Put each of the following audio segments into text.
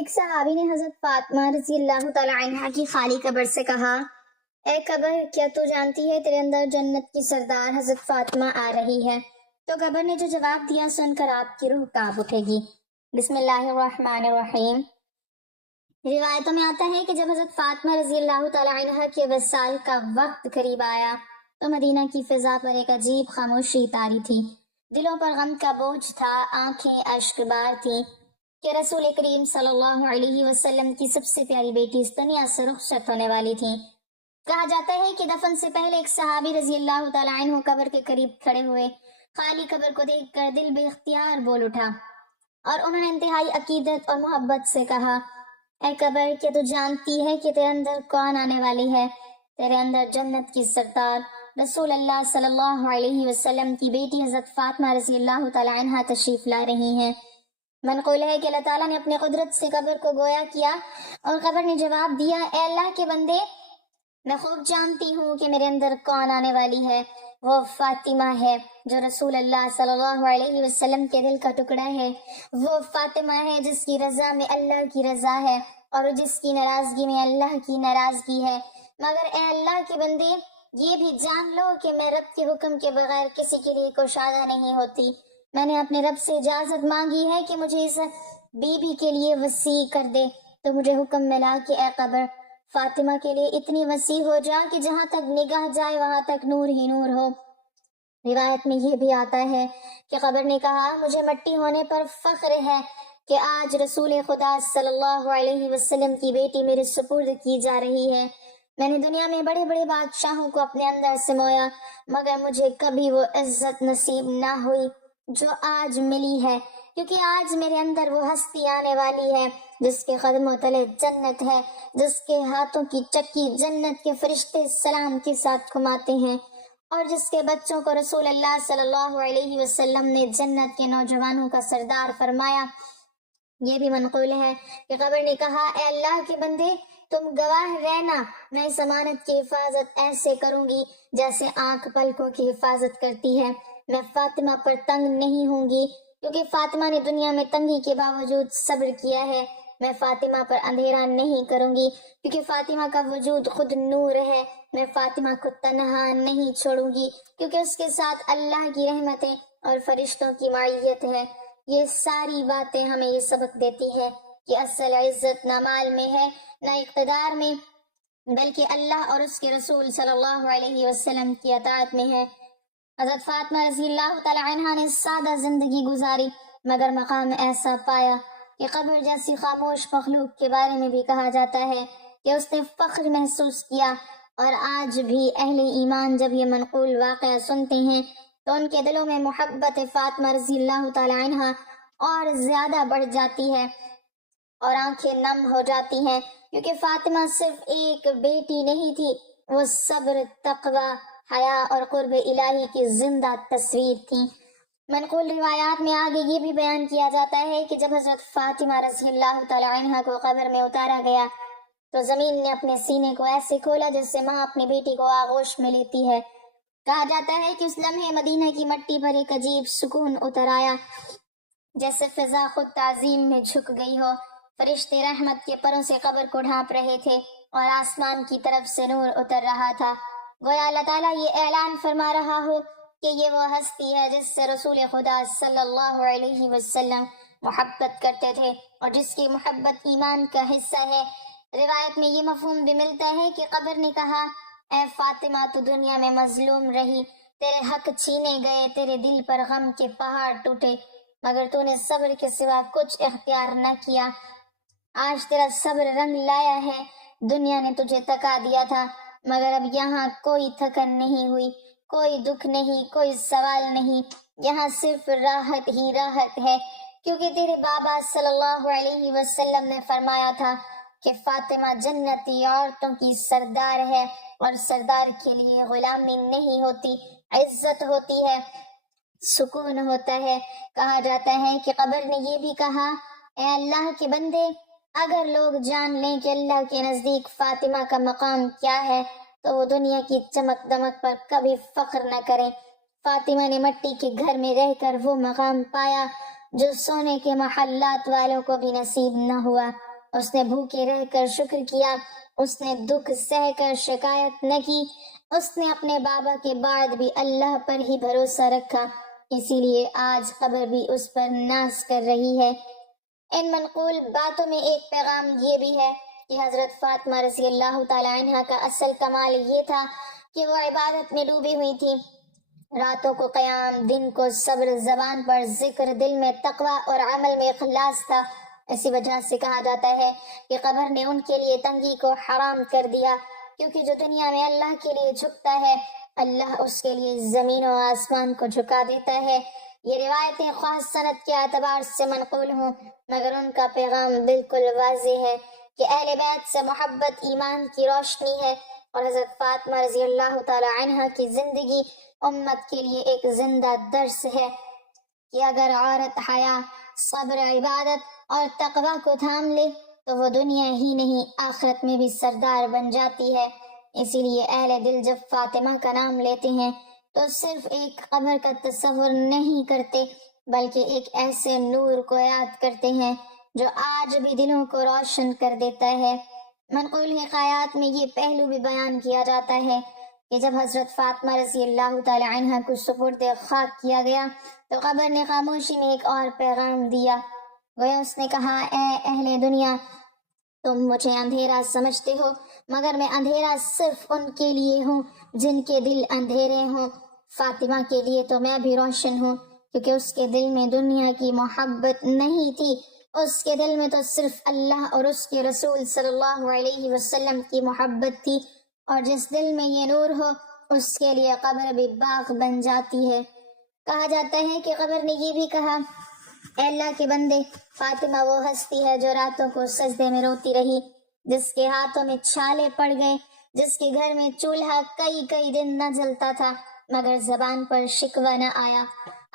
ایک صحابی نے حضرت فاطمہ رضی اللہ تعالی عنہا کی خالی قبر سے کہا، اے قبر، کیا تو جانتی ہے تیرے اندر جنت کی سردار حضرت فاطمہ آ رہی ہے؟ تو قبر نے جو جواب دیا سن کر آپ کی روح کانپ اٹھے گی۔ بسم اللہ الرحمن الرحیم۔ روایتوں میں آتا ہے کہ جب حضرت فاطمہ رضی اللہ تعالی عنہا کے وصال کا وقت قریب آیا تو مدینہ کی فضا پر ایک عجیب خاموشی طاری تھی۔ دلوں پر غم کا بوجھ تھا، آنکھیں اشک بار تھیں کہ رسول کریم صلی اللہ علیہ وسلم کی سب سے پیاری بیٹی اس دنیا سے رخصت ہونے والی تھی۔ کہا جاتا ہے کہ دفن سے پہلے ایک صحابی رضی اللہ تعالیٰ عنہ قبر کے قریب کھڑے ہوئے خالی قبر کو دیکھ کر دل بے اختیار بول اٹھا اور انہوں نے انتہائی عقیدت اور محبت سے کہا، اے قبر، کیا تو جانتی ہے کہ تیرے اندر کون آنے والی ہے؟ تیرے اندر جنت کی سردار رسول اللہ صلی اللہ علیہ وسلم کی بیٹی حضرت فاطمہ رضی اللہ تعالیٰ عنہ تشریف لا رہی ہیں۔ منقول ہے کہ اللہ تعالیٰ نے اپنے قدرت سے قبر کو گویا کیا اور قبر نے جواب دیا، اے اللہ کے بندے، میں خوب جانتی ہوں کہ میرے اندر کون آنے والی ہے۔ وہ فاطمہ ہے جو رسول اللہ صلی اللہ علیہ وسلم کے دل کا ٹکڑا ہے۔ وہ فاطمہ ہے جس کی رضا میں اللہ کی رضا ہے اور جس کی ناراضگی میں اللہ کی ناراضگی ہے۔ مگر اے اللہ کے بندے، یہ بھی جان لو کہ میں رب کے حکم کے بغیر کسی کے لیے کشادہ نہیں ہوتی۔ میں نے اپنے رب سے اجازت مانگی ہے کہ مجھے اس بی بی کے لیے وسیع کر دے، تو مجھے حکم ملا کہ اے قبر، فاطمہ کے لیے اتنی وسیع ہو جا کہ جہاں تک نگاہ جائے وہاں تک نور ہی نور ہو۔ روایت میں یہ بھی آتا ہے کہ قبر نے کہا، مجھے مٹی ہونے پر فخر ہے کہ آج رسول خدا صلی اللہ علیہ وسلم کی بیٹی میرے سپرد کی جا رہی ہے۔ میں نے دنیا میں بڑے بڑے بادشاہوں کو اپنے اندر سمویا، مگر مجھے کبھی وہ عزت نصیب نہ ہوئی جو آج ملی ہے، کیونکہ آج میرے اندر وہ ہستی آنے والی ہے جس کے قدموں تلے جنت ہے، جس کے ہاتھوں کی چکی جنت کے فرشتے سلام کے ساتھ گھماتے ہیں، اور جس کے بچوں کو رسول اللہ صلی اللہ علیہ وسلم نے جنت کے نوجوانوں کا سردار فرمایا۔ یہ بھی منقول ہے کہ قبر نے کہا، اے اللہ کے بندے، تم گواہ رہنا، میں اس امانت کی حفاظت ایسے کروں گی جیسے آنکھ پلکوں کی حفاظت کرتی ہے۔ میں فاطمہ پر تنگ نہیں ہوں گی کیونکہ فاطمہ نے دنیا میں تنگی کے باوجود صبر کیا ہے۔ میں فاطمہ پر اندھیرا نہیں کروں گی کیونکہ فاطمہ کا وجود خود نور ہے۔ میں فاطمہ کو تنہا نہیں چھوڑوں گی کیونکہ اس کے ساتھ اللہ کی رحمتیں اور فرشتوں کی معیت ہے۔ یہ ساری باتیں ہمیں یہ سبق دیتی ہے کہ اصل عزت نہ مال میں ہے، نہ اقتدار میں، بلکہ اللہ اور اس کے رسول صلی اللہ علیہ وسلم کی اطاعت میں ہے۔ حضرت فاطمہ رضی اللہ تعالی عنہا نے سادہ زندگی گزاری، مگر مقام ایسا پایا کہ قبر جیسی خاموش مخلوق کے بارے میں بھی کہا جاتا ہے کہ اس نے فخر محسوس کیا، اور آج بھی اہل ایمان جب یہ منقول واقعہ سنتے ہیں تو ان کے دلوں میں محبت فاطمہ رضی اللہ تعالی عنہا اور زیادہ بڑھ جاتی ہے اور آنکھیں نم ہو جاتی ہیں، کیونکہ فاطمہ صرف ایک بیٹی نہیں تھی، وہ صبر، تقوی، حیا اور قرب الہی کی زندہ تصویر تھی۔ منقول روایات میں آگے یہ بھی بیان کیا جاتا ہے کہ جب حضرت فاطمہ رضی اللہ تعالی عنہا کو قبر میں اتارا گیا تو زمین نے اپنے سینے کو ایسے کھولا جس سے ماں اپنی بیٹی کو آغوش میں لیتی ہے۔ کہا جاتا ہے کہ اس لمحے مدینہ کی مٹی پر ایک عجیب سکون اتر آیا، جیسے فضا خود تعظیم میں جھک گئی ہو۔ فرشتے رحمت کے پروں سے قبر کو ڈھانپ رہے تھے اور آسمان کی طرف سے نور اتر رہا تھا، گویا اللہ تعالیٰ یہ اعلان فرما رہا ہو کہ یہ وہ ہستی ہے جس سے رسول خدا صلی اللہ علیہ وسلم محبت کرتے تھے اور جس کی محبت ایمان کا حصہ ہے۔ روایت میں یہ مفہوم بھی ملتا ہے کہ قبر نے کہا، اے فاطمہ، تو دنیا میں مظلوم رہی، تیرے حق چھینے گئے، تیرے دل پر غم کے پہاڑ ٹوٹے، مگر تو نے صبر کے سوا کچھ اختیار نہ کیا۔ آج تیرا صبر رنگ لایا ہے، دنیا نے تجھے تکا دیا تھا، مگر اب یہاں کوئی تھکن نہیں ہوئی، کوئی دکھ نہیں، کوئی سوال نہیں، یہاں صرف راحت ہی راحت ہے، کیونکہ تیرے بابا صلی اللہ علیہ وسلم نے فرمایا تھا کہ فاطمہ جنتی عورتوں کی سردار ہے، اور سردار کے لیے غلامی نہیں ہوتی، عزت ہوتی ہے، سکون ہوتا ہے۔ کہا جاتا ہے کہ قبر نے یہ بھی کہا، اے اللہ کے بندے، اگر لوگ جان لیں کہ اللہ کے نزدیک فاطمہ کا مقام کیا ہے تو وہ دنیا کی چمک دمک پر کبھی فخر نہ کریں۔ فاطمہ نے مٹی کے گھر میں رہ کر وہ مقام پایا جو سونے کے محلات والوں کو بھی نصیب نہ ہوا۔ اس نے بھوکے رہ کر شکر کیا، اس نے دکھ سہ کر شکایت نہ کی، اس نے اپنے بابا کے بعد بھی اللہ پر ہی بھروسہ رکھا، اسی لیے آج قبر بھی اس پر ناز کر رہی ہے۔ ان منقول باتوں میں ایک پیغام یہ بھی ہے کہ حضرت فاطمہ رضی اللہ تعالی عنہ کا اصل کمال یہ تھا کہ وہ عبادت میں ڈوبی ہوئی تھی، راتوں کو قیام، دن کو صبر، زبان پر ذکر، دل میں تقوی اور عمل میں اخلاص تھا۔ اسی وجہ سے کہا جاتا ہے کہ قبر نے ان کے لیے تنگی کو حرام کر دیا، کیونکہ جو دنیا میں اللہ کے لیے جھکتا ہے اللہ اس کے لیے زمین و آسمان کو جھکا دیتا ہے۔ یہ روایتیں خواہ سند کے اعتبار سے منقول ہوں مگر ان کا پیغام بالکل واضح ہے کہ اہل بیت سے محبت ایمان کی روشنی ہے، اور حضرت فاطمہ رضی اللہ تعالی عنہ کی زندگی امت کے لیے ایک زندہ درس ہے کہ اگر عورت حیا، صبر، عبادت اور تقوی کو تھام لے تو وہ دنیا ہی نہیں آخرت میں بھی سردار بن جاتی ہے۔ اسی لیے اہل دل جب فاطمہ کا نام لیتے ہیں تو صرف ایک قبر کا تصور نہیں کرتے بلکہ ایک ایسے نور کو یاد کرتے ہیں جو آج بھی دلوں کو روشن کر دیتا ہے۔ منقول حکایات میں یہ پہلو بھی بیان کیا جاتا ہے کہ جب حضرت فاطمہ رضی اللہ تعالی عنہ کو سپرد خاک کیا گیا تو قبر نے خاموشی میں ایک اور پیغام دیا۔ گویا اس نے کہا، اے اہل دنیا، تم مجھے اندھیرا سمجھتے ہو مگر میں اندھیرا صرف ان کے لیے ہوں جن کے دل اندھیرے ہوں۔ فاطمہ کے لیے تو میں بھی روشن ہوں، کیونکہ اس کے دل میں دنیا کی محبت نہیں تھی، اس کے دل میں تو صرف اللہ اور اس کے رسول صلی اللہ علیہ وسلم کی محبت تھی، اور جس دل میں یہ نور ہو اس کے لیے قبر بھی باغ بن جاتی ہے۔ کہا جاتا ہے کہ قبر نے یہ بھی کہا، اے اللہ کے بندے، فاطمہ وہ ہستی ہے جو راتوں کو سجدے میں روتی رہی، جس کے ہاتھوں میں چھالے پڑ گئے، جس کے گھر میں چولہا کئی دن نہ جلتا تھا مگر زبان پر شکوہ نہ آیا۔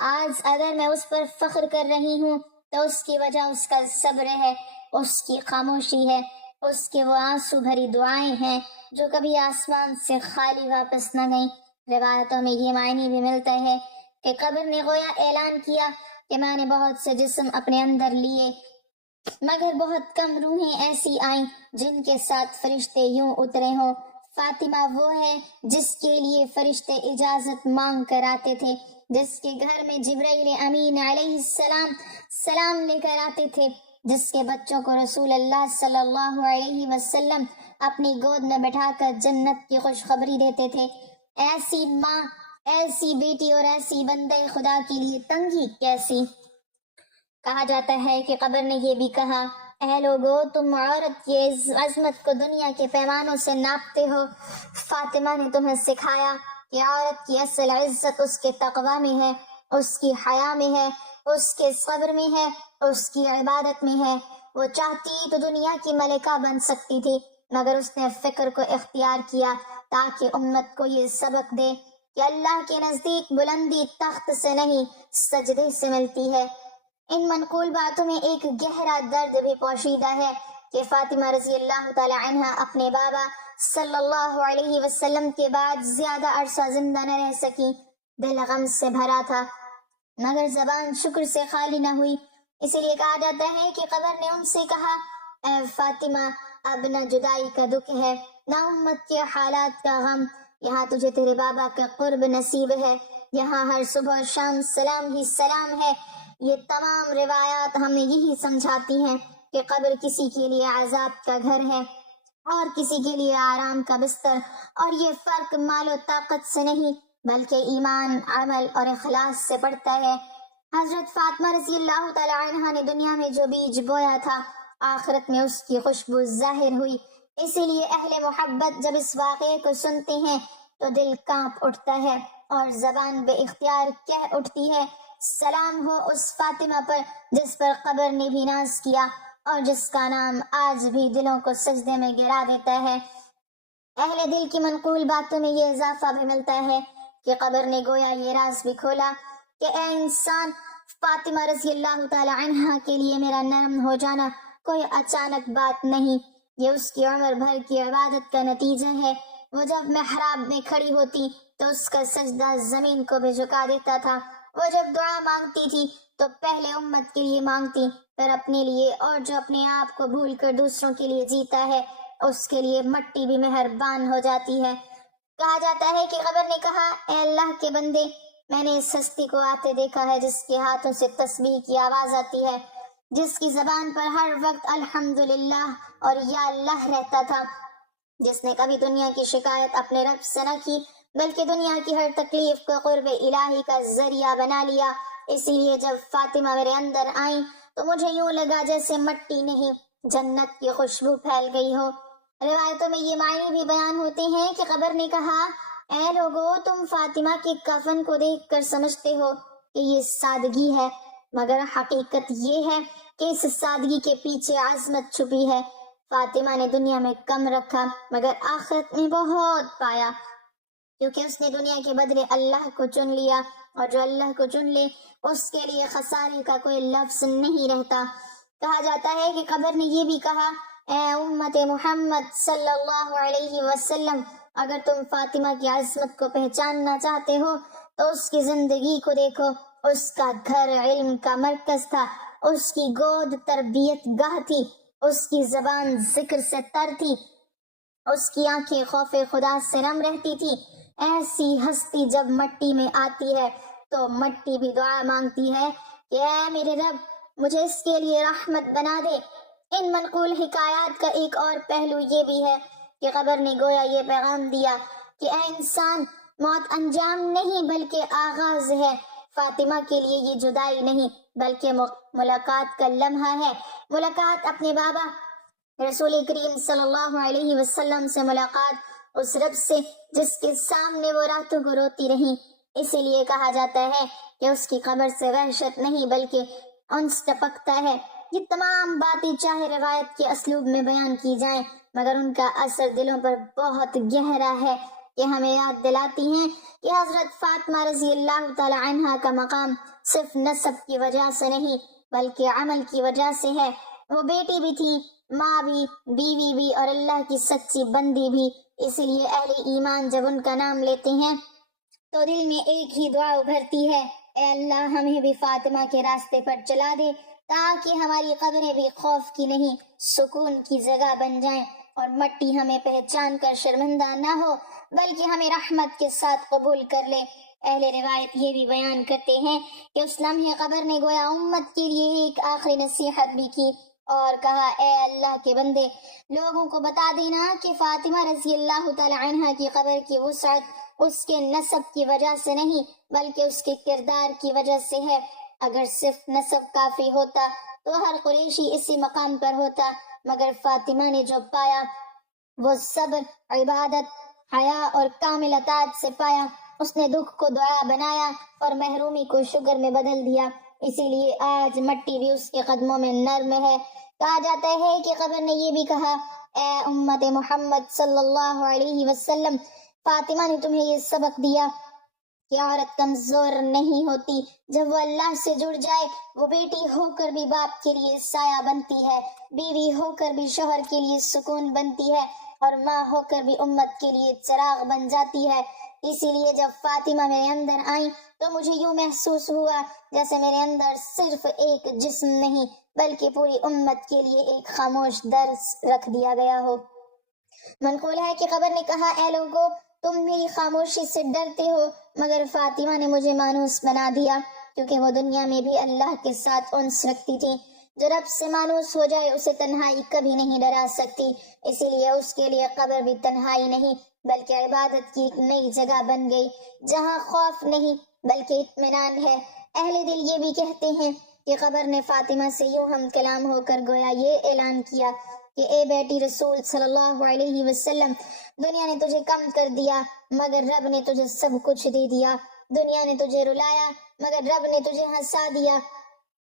آج اگر میں اس پر فخر کر رہی ہوں تو اس کی وجہ اس کا صبر ہے، اس کی خاموشی ہے، اس کے وہ آنسو بھری دعائیں ہیں جو کبھی آسمان سے خالی واپس نہ گئیں۔ روایتوں میں یہ معنی بھی ملتا ہے کہ قبر نے گویا اعلان کیا کہ میں نے بہت سے جسم اپنے اندر لیے مگر بہت کم روحیں ایسی آئیں جن کے ساتھ فرشتے یوں اترے ہوں۔ فاطمہ وہ ہے جس کے لیے فرشتے اجازت مانگ کر آتے تھے، جس کے گھر میں جبرائیل امین علیہ السلام سلام لے کر آتے تھے، جس کے بچوں کو رسول اللہ صلی اللہ علیہ وسلم اپنی گود میں بٹھا کر جنت کی خوشخبری دیتے تھے۔ ایسی ماں، ایسی بیٹی اور ایسی بندے خدا کے لیے تنگی کیسی؟ کہا جاتا ہے کہ قبر نے یہ بھی کہا، اے لوگو، تم عورت کی عظمت کو دنیا کے پیمانوں سے ناپتے ہو۔ فاطمہ نے تمہیں سکھایا کہ عورت کی اصل عزت اس کے تقوی میں ہے، اس کی حیا میں ہے، اس کے صبر میں ہے، اس کی عبادت میں ہے۔ وہ چاہتی تو دنیا کی ملکہ بن سکتی تھی مگر اس نے فکر کو اختیار کیا تاکہ امت کو یہ سبق دے کہ اللہ کے نزدیک بلندی تخت سے نہیں سجدے سے ملتی ہے۔ ان منقول باتوں میں ایک گہرا درد بھی پوشیدہ ہے کہ فاطمہ رضی اللہ تعالی عنہ اپنے بابا صلی اللہ علیہ وسلم کے بعد زیادہ عرصہ زندہ نہ رہ سکی، دل غم سے بھرا تھا مگر زبان شکر سے خالی نہ ہوئی۔ اسی لیے کہا جاتا ہے کہ قبر نے ان سے کہا، اے فاطمہ، اب نہ جدائی کا دکھ ہے نہ امت کے حالات کا غم، یہاں تجھے تیرے بابا کا قرب نصیب ہے، یہاں ہر صبح شام سلام ہی سلام ہے۔ یہ تمام روایات ہمیں یہی سمجھاتی ہیں کہ قبر کسی کے لیے عذاب کا گھر ہے اور کسی کے لیے آرام کا بستر، اور یہ فرق مال و طاقت سے نہیں بلکہ ایمان، عمل اور اخلاص سے پڑتا ہے۔ حضرت فاطمہ رضی اللہ تعالی عنہ نے دنیا میں جو بیج بویا تھا آخرت میں اس کی خوشبو ظاہر ہوئی، اسی لیے اہل محبت جب اس واقعے کو سنتے ہیں تو دل کانپ اٹھتا ہے اور زبان بے اختیار کہہ اٹھتی ہے، سلام ہو اس فاطمہ پر جس پر قبر نے بھی ناز کیا اور جس کا نام آج بھی دلوں کو سجدے میں گرا دیتا ہے۔ اہل دل کی منقول باتوں میں یہ اضافہ بھی ملتا ہے کہ قبر نے گویا یہ راز بھی کھولا کہ اے انسان، فاطمہ رضی اللہ تعالی عنہ کے لیے میرا نرم ہو جانا کوئی اچانک بات نہیں، یہ اس کی عمر بھر کی عبادت کا نتیجہ ہے۔ وہ جب محراب میں کھڑی ہوتی تو اس کا سجدہ زمین کو بھی جھکا دیتا تھا، وہ جب دعا مانگتی تھی تو پہلے امت کے لیے مانگتی پر اپنے لیے، اور جو اپنے آپ کو بھول کر دوسروں کے لیے جیتا ہے اس کے لیے مٹی بھی مہربان ہو جاتی ہے۔ کہا جاتا ہے کہ قبر نے کہا، اے اللہ کے بندے، میں نے اس ہستی کو آتے دیکھا ہے جس کے ہاتھوں سے تسبیح کی آواز آتی ہے، جس کی زبان پر ہر وقت الحمدللہ اور یا اللہ رہتا تھا، جس نے کبھی دنیا کی شکایت اپنے رب سے نہ کی بلکہ دنیا کی ہر تکلیف کو قرب الہی کا ذریعہ بنا لیا۔ اسی لیے جب فاطمہ میرے اندر آئیں تو مجھے یوں لگا جیسے مٹی نہیں جنت کی خوشبو پھیل گئی ہو۔ روایتوں میں یہ معنی بھی بیان ہوتے ہیں کہ قبر نے کہا، اے لوگو، تم فاطمہ کے کفن کو دیکھ کر سمجھتے ہو کہ یہ سادگی ہے، مگر حقیقت یہ ہے کہ اس سادگی کے پیچھے عظمت چھپی ہے۔ فاطمہ نے دنیا میں کم رکھا مگر آخرت میں بہت پایا، کیونکہ اس نے دنیا کے بدلے اللہ کو چن لیا، اور جو اللہ کو چن لے اس کے لیے خسارے کا کوئی لفظ نہیں رہتا۔ کہا جاتا ہے کہ قبر نے یہ بھی کہا، اے امت محمد صلی اللہ علیہ وسلم، اگر تم فاطمہ کی عظمت کو پہچاننا چاہتے ہو تو اس کی زندگی کو دیکھو۔ اس کا گھر علم کا مرکز تھا، اس کی گود تربیت گاہ تھی، اس کی زبان ذکر سے تر تھی، اس کی آنکھیں خوف خدا سے نم رہتی تھی۔ ایسی ہستی جب مٹی میں آتی ہے تو مٹی بھی دعا مانگتی ہے کہ اے میرے رب، مجھے اس کے لیے رحمت بنا دے۔ ان منقول حکایات کا ایک اور پہلو یہ بھی ہے کہ قبر نے گویا یہ پیغام دیا کہ اے انسان، موت انجام نہیں بلکہ آغاز ہے۔ فاطمہ کے لیے یہ جدائی نہیں بلکہ ملاقات کا لمحہ ہے، ملاقات اپنے بابا رسول کریم صلی اللہ علیہ وسلم سے، ملاقات اس رب سے جس کے سامنے وہ راتوں کو روتی رہیں۔ اسی لیے کہا جاتا ہے کہ اس کی قبر سے وحشت نہیں بلکہ انس ٹپکتا ہے۔ یہ تمام باتیں چاہے روایت کے اسلوب میں بیان کی جائیں مگر ان کا اثر دلوں پر بہت گہرا ہے، کہ ہمیں یاد دلاتی ہیں کہ حضرت فاطمہ رضی اللہ تعالی عنہا کا مقام صرف نسب کی وجہ سے نہیں بلکہ عمل کی وجہ سے ہے۔ وہ بیٹی بھی تھی، ماں بھی، بیوی بھی، اور اللہ کی سچی بندی بھی۔ اسی لیے اہل ایمان جب ان کا نام لیتے ہیں تو دل میں ایک ہی دعا ابھرتی ہے، اے اللہ، ہمیں بھی فاطمہ کے راستے پر چلا دے تاکہ ہماری قبریں بھی خوف کی نہیں سکون کی جگہ بن جائیں، اور مٹی ہمیں پہچان کر شرمندہ نہ ہو بلکہ ہمیں رحمت کے ساتھ قبول کر لے۔ اہل روایت یہ بھی بیان کرتے ہیں کہ اس لمحے قبر نے گویا امت کے لیے ایک آخری نصیحت بھی کی اور کہا، اے اللہ کے بندے، لوگوں کو بتا دینا کہ فاطمہ رضی اللہ تعالی عنہا کی قبر کی وسعت اس کے نسب کی وجہ سے نہیں بلکہ اس کے کردار کی وجہ سے ہے۔ اگر صرف نسب کافی ہوتا تو ہر قریشی اسی مقام پر ہوتا، مگر فاطمہ نے جو پایا وہ صبر، عبادت، حیا اور کامل اطاعت سے پایا۔ اس نے دکھ کو دعا بنایا اور محرومی کو شکر میں بدل دیا، اسی لیے آج مٹی بھی اس کے قدموں میں نرم ہے۔ کہا جاتا ہے کہ قبر نے یہ بھی کہا، اے امت محمد صلی اللہ علیہ وسلم، فاطمہ نے تمہیں یہ سبق دیا کہ عورت کمزور نہیں ہوتی، جب وہ اللہ سے جڑ جائے وہ بیٹی ہو کر بھی باپ کے لیے سایہ بنتی ہے، بیوی ہو کر بھی شوہر کے لیے سکون بنتی ہے، اور ماں ہو کر بھی امت کے لیے چراغ بن جاتی ہے۔ اسی لیے جب فاطمہ میرے اندر آئیں تو مجھے یوں محسوس ہوا جیسے میرے اندر صرف ایک جسم نہیں بلکہ پوری امت کے لیے ایک خاموش درس رکھ دیا گیا ہو۔ منقول ہے کہ قبر نے کہا، اے لوگو، تم میری خاموشی سے ڈرتے ہو مگر فاطمہ نے مجھے مانوس بنا دیا، کیونکہ وہ دنیا میں بھی اللہ کے ساتھ انس رکھتی تھی۔ جو رب سے مانوس ہو جائے اسے تنہائی کبھی نہیں ڈرا سکتی، اسی لیے اس کے لیے قبر بھی تنہائی نہیں بلکہ عبادت کی ایک نئی جگہ بن گئی، جہاں خوف نہیں بلکہ اطمینان ہے۔ اہل دل یہ بھی کہتے ہیں کہ قبر نے فاطمہ سے یوں ہم کلام ہو کر گویا یہ اعلان کیا کہ اے بیٹی رسول صلی اللہ علیہ وسلم، دنیا نے تجھے کم کر دیا مگر رب نے تجھے سب کچھ دے دیا، دنیا نے تجھے رلایا مگر رب نے تجھے ہنسا دیا،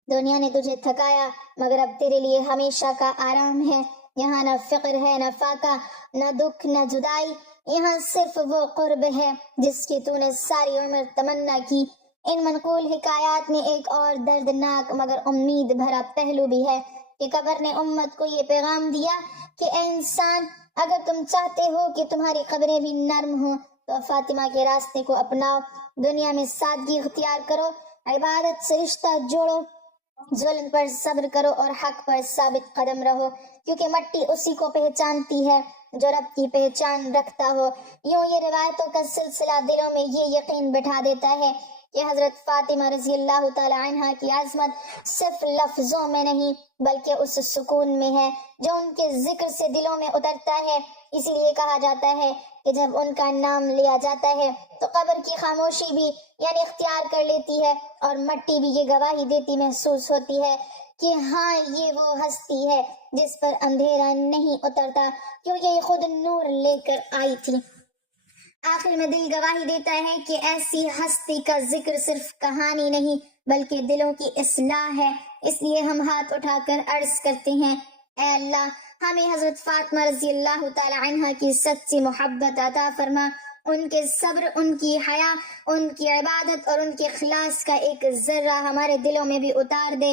دنیا نے تجھے تھکایا مگر اب تیرے لیے ہمیشہ کا آرام ہے، یہاں نہ فقر ہے، نہ فاقہ، نہ دکھ، نہ جدائی، یہاں صرف وہ قرب ہے جس کی تو نے ساری عمر تمنا کی۔ ان منقول حکایات میں ایک اور دردناک مگر امید بھرا پہلو بھی ہے کہ قبر نے امت کو یہ پیغام دیا کہ اے انسان، اگر تم چاہتے ہو کہ تمہاری قبریں بھی نرم ہوں تو فاطمہ کے راستے کو اپناؤ، دنیا میں سادگی اختیار کرو، عبادت سے رشتہ جوڑو، ظلم پر صبر کرو اور حق پر ثابت قدم رہو، کیونکہ مٹی اسی کو پہچانتی ہے جو رب کی پہچان رکھتا ہو۔ یوں یہ روایتوں کا سلسلہ دلوں میں یہ یقین بٹھا دیتا ہے کہ حضرت فاطمہ رضی اللہ تعالی عنہ کی عظمت صرف لفظوں میں نہیں بلکہ اس سکون میں ہے جو ان کے ذکر سے دلوں میں اترتا ہے۔ اسی لیے کہا جاتا ہے کہ جب ان کا نام لیا جاتا ہے تو قبر کی خاموشی بھی یعنی اختیار کر لیتی ہے اور مٹی بھی یہ گواہی دیتی محسوس ہوتی ہے کہ ہاں یہ وہ ہستی ہے جس پر اندھیرا نہیں اترتا، کیونکہ یہ خود نور لے کر آئی تھی۔ آخر میں دل گواہی دیتا ہے کہ ایسی ہستی کا ذکر صرف کہانی نہیں بلکہ دلوں کی اصلاح ہے۔ اس لیے ہم ہاتھ اٹھا کر عرض کرتے ہیں، اے اللہ ہمیں حضرت فاطمہ رضی اللہ تعالی عنہ کی سچی محبت عطا فرما، ان کے صبر، ان کی حیا، ان کی عبادت اور ان کے اخلاص کا ایک ذرہ ہمارے دلوں میں بھی اتار دے۔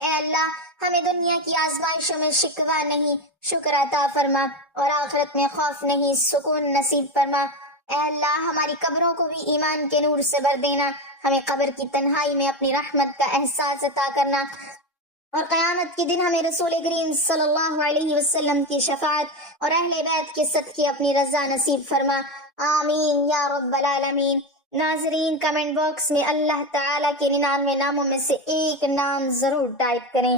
اے اللہ ہمیں دنیا کی آزمائشوں میں شکوہ نہیں شکر عطا فرما اور آخرت میں خوف نہیں سکون نصیب فرما۔ اے اللہ ہماری قبروں کو بھی ایمان کے نور سے بھر دینا، ہمیں قبر کی تنہائی میں اپنی رحمت کا احساس عطا کرنا اور قیامت کے دن ہمیں رسول کریم صلی اللہ علیہ وسلم کی شفاعت اور اہل بیت کے صدقے اپنی رضا نصیب فرما، آمین یا رب العالمین۔ ناظرین کمنٹ باکس میں اللہ تعالیٰ کے 99 ناموں میں سے ایک نام ضرور ٹائپ کریں۔